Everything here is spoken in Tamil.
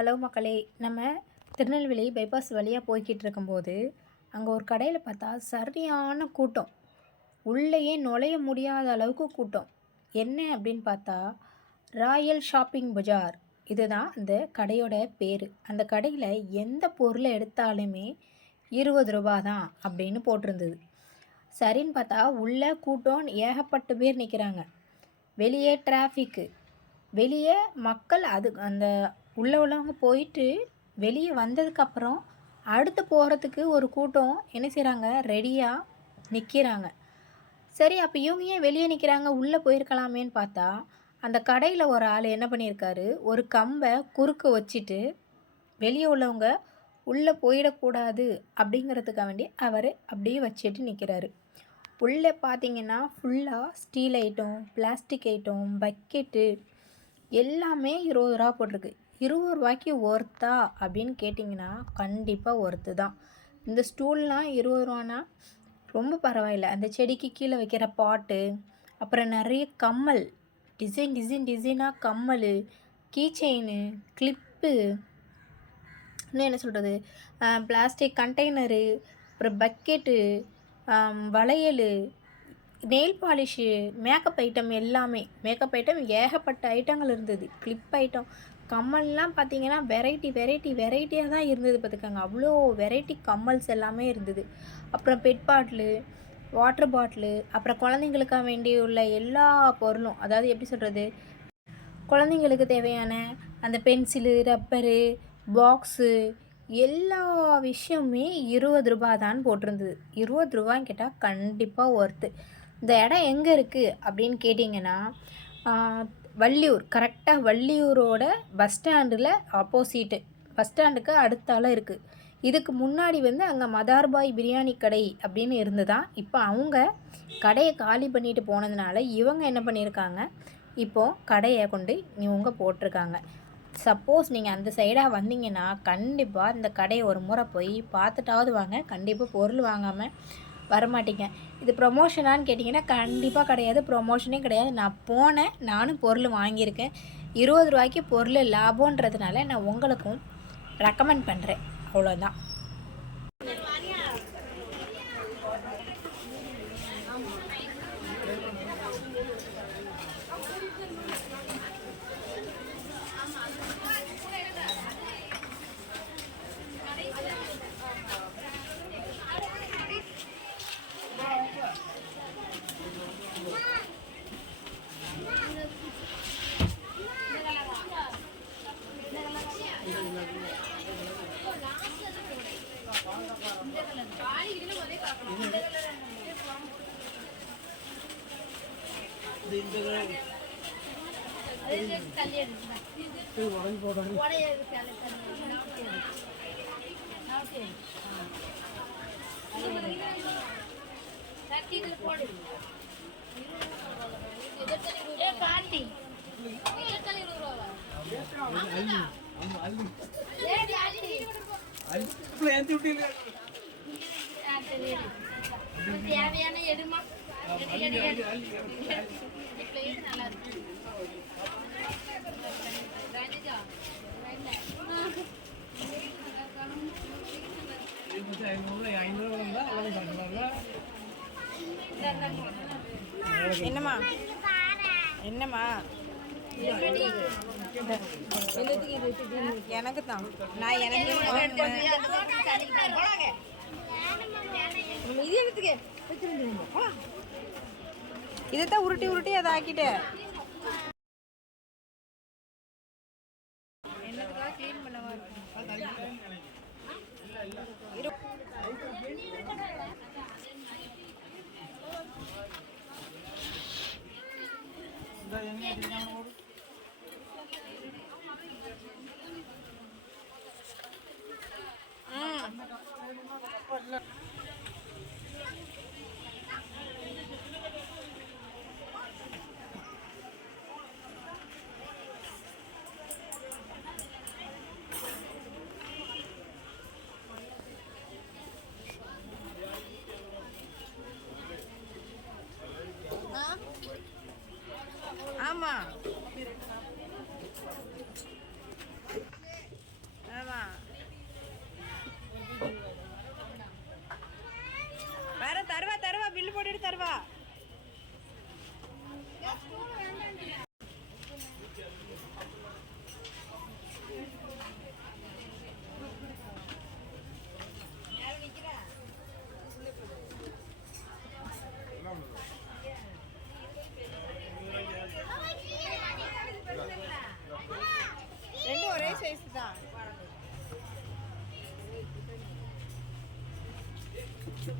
ஹலோ மக்களே நம்ம திருநெல்வேலி பைபாஸ் வழியாக போய்கிட்டு இருக்கும்போது அங்கே ஒரு கடையில் பார்த்தா சரியான கூட்டம். உள்ளேயே நுழைய முடியாத அளவுக்கு கூட்டம். என்ன அப்படின்னு பார்த்தா ராயல் ஷாப்பிங் பஜார். இதுதான் அந்த கடையோட பேர். அந்த கடையில் எந்த பொருளை எடுத்தாலுமே இருபது ரூபா தான் அப்படின்னு போட்டிருந்தது. சரின்னு பார்த்தா உள்ளே கூட்டம் ஏகப்பட்ட பேர் நிற்கிறாங்க வெளியே டிராஃபிக்கு வெளியே மக்கள் அது அந்த உள்ளே உள்ளவங்க போயிட்டு வெளியே வந்ததுக்கப்புறம் அடுத்து போகிறதுக்கு ஒரு கூட்டம் என்ன செய்கிறாங்க ரெடியாக நிற்கிறாங்க சரி அப்போ இவங்க ஏன் வெளியே நிற்கிறாங்க உள்ளே போயிருக்கலாமேன்னு பார்த்தா அந்த கடையில் ஒரு ஆள் என்ன பண்ணியிருக்காரு? ஒரு கம்பை குறுக்க வச்சுட்டு வெளியே உள்ளவங்க உள்ளே போயிடக்கூடாது அப்படிங்கிறதுக்காக வேண்டி அவர் அப்படியே வச்சுட்டு நிற்கிறாரு உள்ளே பார்த்தீங்கன்னா ஃபுல்லாக steel item plastic item bucket எல்லாமே இருபது ரூபா போட்டிருக்கு. இருபது ரூபாய்க்கு ஒர்த்தா அப்படின்னு கேட்டிங்கன்னா கண்டிப்பாக ஒர்த்து தான். இந்த ஸ்டூல்லாம் இருபது ரூபான்னா ரொம்ப பரவாயில்ல. அந்த செடிக்கு கீழே வைக்கிற பாட்டு அப்புறம் நிறைய கம்மல் டிசைன் டிசைன் டிசைனாக கம்மல் கீ செயின் கிளிப்பு இன்னும் என்ன சொல்கிறது பிளாஸ்டிக் கண்டெய்னரு அப்புறம் பக்கெட்டு வளையல் நெயில் பாலிஷு மேக்கப் ஐட்டம் எல்லாமே. மேக்கப் ஐட்டம் ஏகப்பட்ட ஐட்டங்கள் இருந்தது. கிளிப் ஐட்டம் கம்மல்லாம் பார்த்தீங்கன்னா வெரைட்டி வெரைட்டி வெரைட்டியாக தான் இருந்தது பார்த்துக்கோங்க அவ்வளோ வெரைட்டி கம்மல்ஸ் எல்லாமே இருந்தது. அப்புறம் பெட் பாட்டிலு வாட்டர் பாட்டிலு அப்புறம் குழந்தைங்களுக்காக வேண்டி உள்ள எல்லா பொருளும் அதாவது எப்படி சொல்கிறது குழந்தைங்களுக்கு தேவையான அந்த பென்சிலு ரப்பரு பாக்ஸு எல்லா விஷயமுமே இருபது ரூபா தான் போட்டிருந்தது. இருபது ரூபான்னு கேட்டால் கண்டிப்பாக ஒர்த்து இந்த இடம் எங்கே இருக்குது அப்படின்னு கேட்டிங்கன்னா வள்ளியூர். கரெக்டாக வள்ளியூரோட பஸ் ஸ்டாண்டில் ஆப்போசிட்டு பஸ் ஸ்டாண்டுக்கு அடுத்தால இருக்குது இதுக்கு முன்னாடி வந்து அங்கே மதார்பாய் பிரியாணி கடை அப்படின்னு இருந்துதான். இப்போ அவங்க கடையை காலி பண்ணிட்டு போனதுனால இவங்க என்ன பண்ணியிருக்காங்க இப்போது கடையை கொண்டு இவங்க போட்டிருக்காங்க. சப்போஸ் நீங்கள் அந்த சைடாக வந்தீங்கன்னா கண்டிப்பாக இந்த கடையை ஒரு முறை போய் பார்த்துட்டாவது வாங்க. கண்டிப்பாக பொருள் வாங்காமல் வரமாட்டீங்க. இது ப்ரொமோஷனான்னு கேட்டிங்கன்னா கண்டிப்பாக கிடையாது. ப்ரொமோஷனே கிடையாது. நான் போனேன் நானும் பொருள் வாங்கியிருக்கேன். இருபது ரூபாய்க்கு பொருள் லாபன்றதுனால நான் உங்களுக்கும் ரெக்கமெண்ட் பண்ணுறேன் அவ்வளோதான் தேவையான எடுமா என்னம்மா? என்னம்மா? எனக்கு தான் நான் எனக்கு இது எடுத்துக்க. இதைத்தான் உருட்டி உருட்டி அதை ஆக்கிட்டு. ஆ. Yeah.